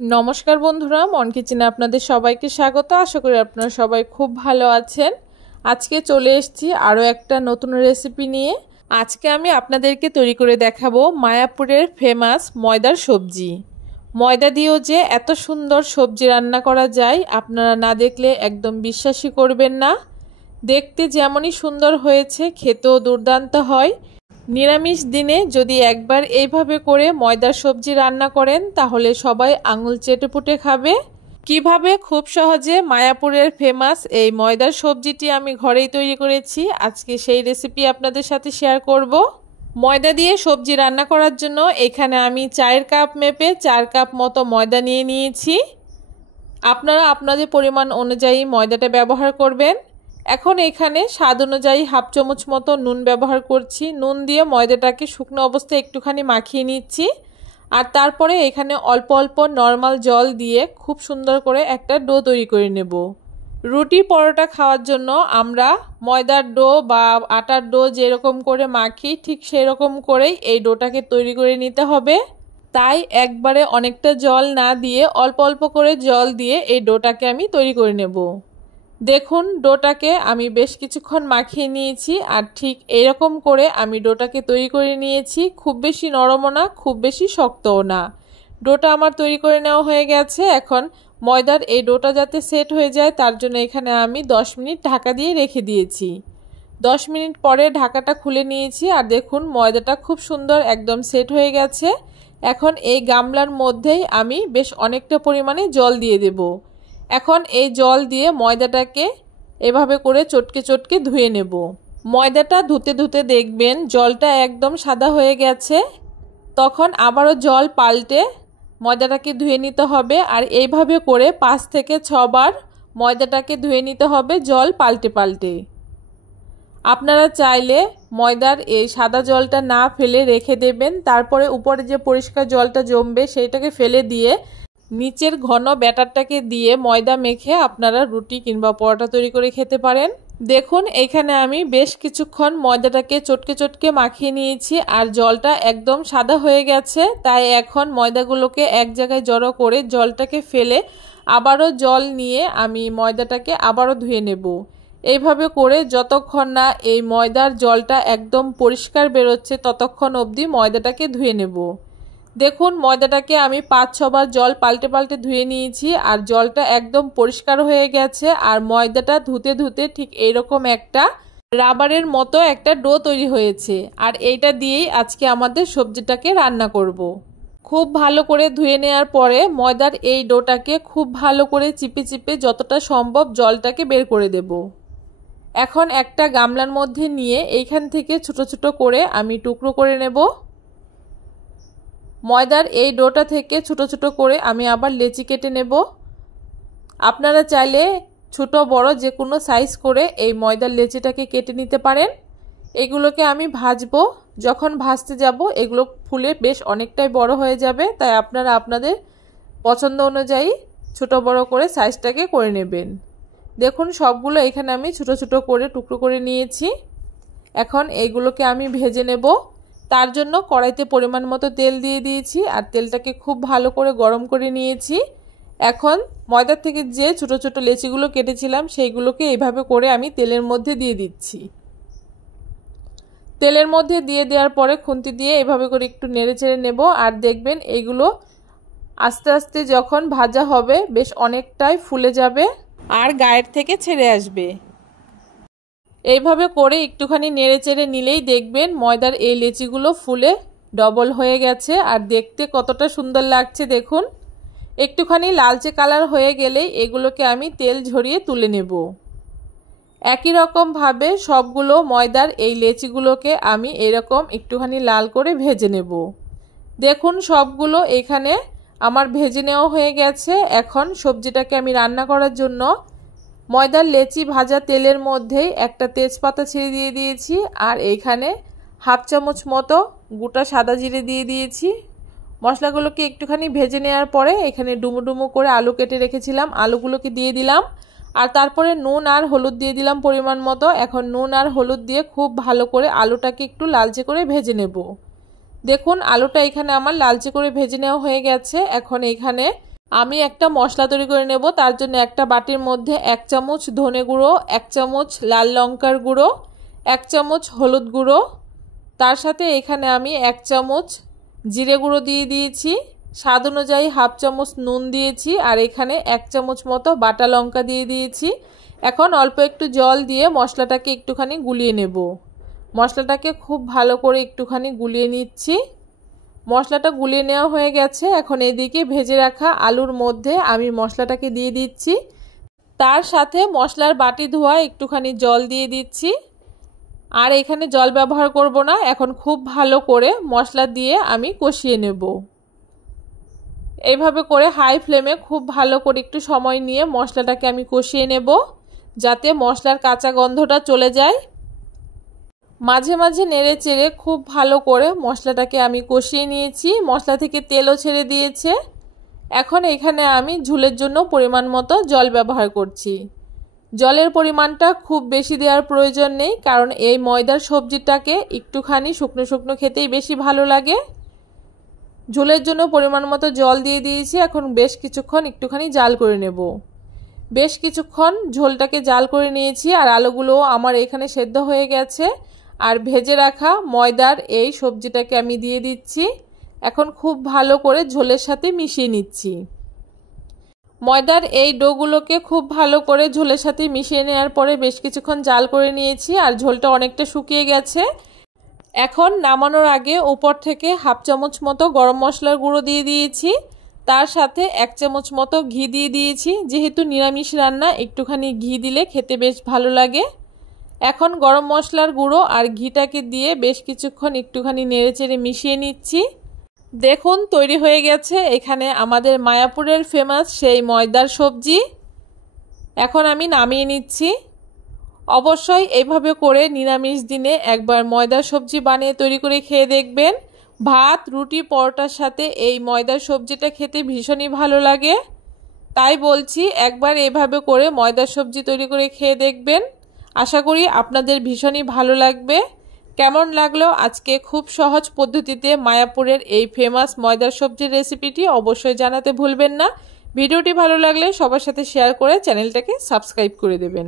নমস্কার বন্ধুরা, মন কিচেনে আপনাদের সবাইকে স্বাগত। আশা করি আপনারা সবাই খুব ভালো আছেন। আজকে চলে এসেছি আরও একটা নতুন রেসিপি নিয়ে। আজকে আমি আপনাদেরকে তৈরি করে দেখাবো মায়াপুরের ফেমাস ময়দার সবজি। ময়দা দিয়েও যে এত সুন্দর সবজি রান্না করা যায় আপনারা না দেখলে একদম বিশ্বাসই করবেন না। দেখতে যেমনই সুন্দর হয়েছে, খেতেও দুর্দান্ত হয়। নিরামিষ দিনে যদি একবার এইভাবে করে ময়দার সবজি রান্না করেন তাহলে সবাই আঙুল চেটেপুটে খাবে। কিভাবে খুব সহজে মায়াপুরের ফেমাস এই ময়দার সবজিটি আমি ঘরেই তৈরি করেছি, আজকে সেই রেসিপি আপনাদের সাথে শেয়ার করব। ময়দা দিয়ে সবজি রান্না করার জন্য এখানে আমি 4 কাপ মেপে 4 কাপ মতো ময়দা নিয়ে নিয়েছি। আপনারা আপনাদের পরিমাণ অনুযায়ী ময়দাটা ব্যবহার করবেন। এখন এখানে স্বাদ অনুযায়ী হাফ চামচ মতো নুন ব্যবহার করছি। নুন দিয়ে ময়দাটাকে শুকনো অবস্থায় একটুখানি মাখিয়ে নিচ্ছি। আর তারপরে এখানে অল্প অল্প নর্মাল জল দিয়ে খুব সুন্দর করে একটা ডো তৈরি করে নেব। রুটি পরোটা খাওয়ার জন্য আমরা ময়দার ডো বা আটার ডো যেরকম করে মাখি ঠিক সেই রকম করেই এই ডোটাকে তৈরি করে নিতে হবে। তাই একবারে অনেকটা জল না দিয়ে অল্প অল্প করে জল দিয়ে এই ডোটাকে আমি তৈরি করে নেব। দেখুন, ডোটাকে আমি বেশ কিছুক্ষণ মাখিয়ে নিয়েছি আর ঠিক এরকম করে আমি ডোটাকে তৈরি করে নিয়েছি। খুব বেশি নরমও না, খুব বেশি শক্তও না। ডোটা আমার তৈরি করে নেওয়া হয়ে গেছে। এখন ময়দার এই ডোটা যাতে সেট হয়ে যায় তার জন্য এখানে আমি 10 মিনিট ঢাকা দিয়ে রেখে দিয়েছি। 10 মিনিট পরে ঢাকাটা খুলে নিয়েছি আর দেখুন ময়দাটা খুব সুন্দর একদম সেট হয়ে গেছে। এখন এই গামলার মধ্যেই আমি বেশ অনেকটা পরিমাণে জল দিয়ে দেব। এখন এই জল দিয়ে ময়দাটাকে এভাবে করে চটকে চটকে ধুয়ে নেব। ময়দাটা ধুতে ধুতে দেখবেন জলটা একদম সাদা হয়ে গেছে। তখন আবারও জল পাল্টে ময়দাটাকে ধুয়ে নিতে হবে। আর এইভাবে করে 5 থেকে 6 বার ময়দাটাকে ধুয়ে নিতে হবে জল পাল্টে পাল্টে। আপনারা চাইলে ময়দার এই সাদা জলটা না ফেলে রেখে দেবেন, তারপরে উপরে যে পরিষ্কার জলটা জমবে সেইটাকে ফেলে দিয়ে নিচের ঘন ব্যাটারটাকে দিয়ে ময়দা মেখে আপনারা রুটি কিংবা পরোটা তৈরি করে খেতে পারেন। দেখুন, এখানে আমি বেশ কিছুক্ষণ ময়দাটাকে চটকে চটকে মাখিয়ে নিয়েছি আর জলটা একদম সাদা হয়ে গেছে। তাই এখন ময়দাগুলোকে এক জায়গায় জড়ো করে জলটাকে ফেলে আবারও জল নিয়ে আমি ময়দাটাকে আবারও ধুয়ে নেব। এইভাবে করে যতক্ষণ না এই ময়দার জলটা একদম পরিষ্কার বেরোচ্ছে ততক্ষণ অবধি ময়দাটাকে ধুয়ে নেব। দেখুন, ময়দাটাকে আমি 5-6 বার জল পাল্টে পাল্টে ধুয়ে নিয়েছি আর জলটা একদম পরিষ্কার হয়ে গেছে। আর ময়দাটা ধুতে ধুতে ঠিক এইরকম একটা রাবারের মতো একটা ডো তৈরি হয়েছে। আর এইটা দিয়েই আজকে আমাদের সবজিটাকে রান্না করব। খুব ভালো করে ধুয়ে নেওয়ার পরে ময়দার এই ডোটাকে খুব ভালো করে চিপে চিপে যতটা সম্ভব জলটাকে বের করে দেব। এখন একটা গামলার মধ্যে নিয়ে এইখান থেকে ছোট ছোট করে আমি টুকরো করে নেব। ময়দার এই ডোটা থেকে ছোট ছোট করে আমি আবার লেচি কেটে নেব। আপনারা চাইলে ছোট বড় যে কোনো সাইজ করে এই ময়দার লেচিটাকে কেটে নিতে পারেন। এগুলোকে আমি ভাজবো। যখন ভাজতে যাব এগুলো ফুলে বেশ অনেকটাই বড় হয়ে যাবে, তাই আপনারা আপনাদের পছন্দ অনুযায়ী ছোট বড় করে সাইজটাকে করে নেবেন। দেখুন, সবগুলো এখানে আমি ছোট ছোট করে টুকরো করে নিয়েছি। এখন এইগুলোকে আমি ভেজে নেব। তার জন্য কড়াইতে পরিমাণ মতো তেল দিয়ে দিয়েছি আর তেলটাকে খুব ভালো করে গরম করে নিয়েছি। এখন ময়দার থেকে যে ছোট ছোট লেচিগুলো কেটেছিলাম সেইগুলোকে এইভাবে করে আমি তেলের মধ্যে দিয়ে দিচ্ছি। তেলের মধ্যে দিয়ে দেওয়ার পরে খুন্তি দিয়ে এভাবে করে একটু নেড়ে চেড়ে নেব। আর দেখবেন এইগুলো আস্তে আস্তে যখন ভাজা হবে বেশ অনেকটাই ফুলে যাবে আর গায়ের থেকে ছেড়ে আসবে। এইভাবে করে একটুখানি নেড়ে চেড়ে নিলেই দেখবেন ময়দার এই লেচিগুলো ফুলে ডবল হয়ে গেছে আর দেখতে কতটা সুন্দর লাগছে। দেখুন, একটুখানি লালচে কালার হয়ে গেলেই এগুলোকে আমি তেল ঝরিয়ে তুলে নেব। একই রকমভাবে সবগুলো ময়দার এই লেচিগুলোকে আমি এরকম একটুখানি লাল করে ভেজে নেব। দেখুন, সবগুলো এখানে আমার ভেজে নেওয়া হয়ে গেছে। এখন সবজিটাকে আমি রান্না করার জন্য ময়দার লেচি ভাজা তেলের মধ্যেই একটা তেজপাতা ছেড়ে দিয়ে দিয়েছি আর এইখানে হাফ চামচ মতো গোটা সাদা জিরে দিয়ে দিয়েছি। মশলাগুলোকে একটুখানি ভেজে নেওয়ার পরে এখানে ডুমো ডুমো করে আলু কেটে রেখেছিলাম, আলুগুলোকে দিয়ে দিলাম আর তারপরে নুন আর হলুদ দিয়ে দিলাম পরিমাণ মতো। এখন নুন আর হলুদ দিয়ে খুব ভালো করে আলুটাকে একটু লালচে করে ভেজে নেব। দেখুন, আলুটা এখানে আমার লালচে করে ভেজে নেওয়া হয়ে গেছে। এখন এখানে আমি একটা মশলা তৈরি করে নেব। তার জন্য একটা বাটির মধ্যে 1 চামচ ধনে গুঁড়ো, 1 চামচ লাল লঙ্কার গুঁড়ো, 1 চামচ হলুদ গুঁড়ো, তার সাথে এখানে আমি 1 চামচ জিরে গুঁড়ো দিয়ে দিয়েছি, স্বাদ অনুযায়ী হাফ চামচ নুন দিয়েছি, আর এখানে 1 চামচ মতো বাটা লঙ্কা দিয়ে দিয়েছি। এখন অল্প একটু জল দিয়ে মশলাটাকে একটুখানি গুলিয়ে নেব। মশলাটাকে খুব ভালো করে একটুখানি গুলিয়ে নিচ্ছি। মশলাটা গুলিয়ে নেওয়া হয়ে গেছে। এখন এদিকে ভেজে রাখা আলুর মধ্যে আমি মশলাটাকে দিয়ে দিচ্ছি। তার সাথে মশলার বাটি ধোয়া একটুখানি জল দিয়ে দিচ্ছি। আর এখানে জল ব্যবহার করব না। এখন খুব ভালো করে মশলা দিয়ে আমি কষিয়ে নেব। এইভাবে করে হাই ফ্লেমে খুব ভালো করে একটু সময় নিয়ে মশলাটাকে আমি কষিয়ে নেব, যাতে মশলার কাঁচা গন্ধটা চলে যায়। মাঝে মাঝে নেড়ে চেড়ে খুব ভালো করে মশলাটাকে আমি কষিয়ে নিয়েছি। মশলা থেকে তেলও ছেড়ে দিয়েছে। এখন এখানে আমি ঝোলের জন্য পরিমাণ মতো জল ব্যবহার করছি। জলের পরিমাণটা খুব বেশি দেওয়ার প্রয়োজন নেই, কারণ এই ময়দার সবজিটাকে একটুখানি শুকনো শুকনো খেতেই বেশি ভালো লাগে। ঝোলের জন্য পরিমাণ মতো জল দিয়ে দিয়েছি। এখন বেশ কিছুক্ষণ একটুখানি জাল করে নেব। বেশ কিছুক্ষণ ঝোলটাকে জাল করে নিয়েছি, আর আলুগুলোও আমার এখানে সেদ্ধ হয়ে গেছে। আর ভেজে রাখা ময়দার এই সবজিটাকে আমি দিয়ে দিচ্ছি। এখন খুব ভালো করে ঝোলের সাথে মিশিয়ে নিচ্ছি। ময়দার এই ডোগুলোকে খুব ভালো করে ঝোলের সাথে মিশিয়ে নেওয়ার পরে বেশ কিছুক্ষণ জাল করে নিয়েছি, আর ঝোলটা অনেকটা শুকিয়ে গেছে। এখন নামানোর আগে উপর থেকে হাফ চামচ মতো গরম মশলার গুঁড়ো দিয়ে দিয়েছি। তার সাথে 1 চামচ মতো ঘি দিয়ে দিয়েছি। যেহেতু নিরামিষ রান্না, একটুখানি ঘি দিলে খেতে বেশ ভালো লাগে। এখন গরম মশলার গুঁড়ো আর ঘিটাকে দিয়ে বেশ কিছুক্ষণ একটুখানি নেড়েচেড়ে মিশিয়ে নিচ্ছি। দেখুন তৈরি হয়ে গেছে এখানে আমাদের মায়াপুরের ফেমাস সেই ময়দার সবজি। এখন আমি নামিয়ে নিচ্ছি। অবশ্যই এইভাবে করে নিরামিষ দিনে একবার ময়দার সবজি বানিয়ে তৈরি করে খেয়ে দেখবেন। ভাত, রুটি, পরোটার সাথে এই ময়দার সবজিটা খেতে ভীষণই ভালো লাগে। তাই বলছি একবার এভাবে করে ময়দার সবজি তৈরি করে খেয়ে দেখবেন। আশা করি আপনাদের ভীষণই ভালো লাগবে। কেমন লাগলো আজকে খুব সহজ পদ্ধতিতে মায়াপুরের এই ফেমাস ময়দার সবজির রেসিপিটি অবশ্যই জানাতে ভুলবেন না। ভিডিওটি ভালো লাগলে সবার সাথে শেয়ার করে চ্যানেলটাকে সাবস্ক্রাইব করে দেবেন।